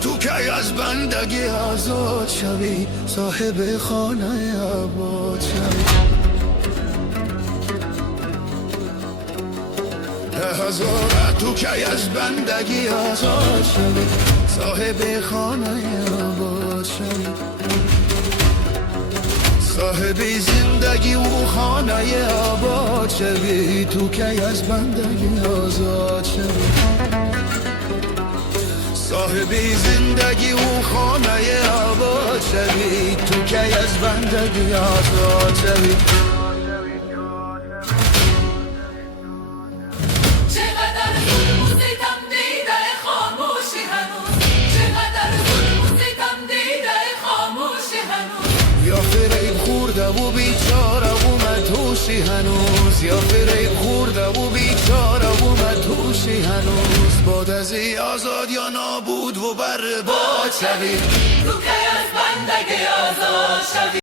تو که از بندگی آزاد شوی، صاحب خانه آباد شوی. هزار تو که از بندگی آزاد شوی، صاحب خانه آباد شوی. صاحب زندگی و خانه آباد شوی، تو که از بندگی آزاد شوی. صاحب زندگی و خانه آباد شوی، تو که از بندگی آزاد شوی. یا فریب خورده و بیچاره و مدهوشی هنوز، یا فریب خورده و بیچاره و مدهوشی هنوز. باد از آزاد یا نابود و برباد شوی، تو که از بندگی آزاد شوی.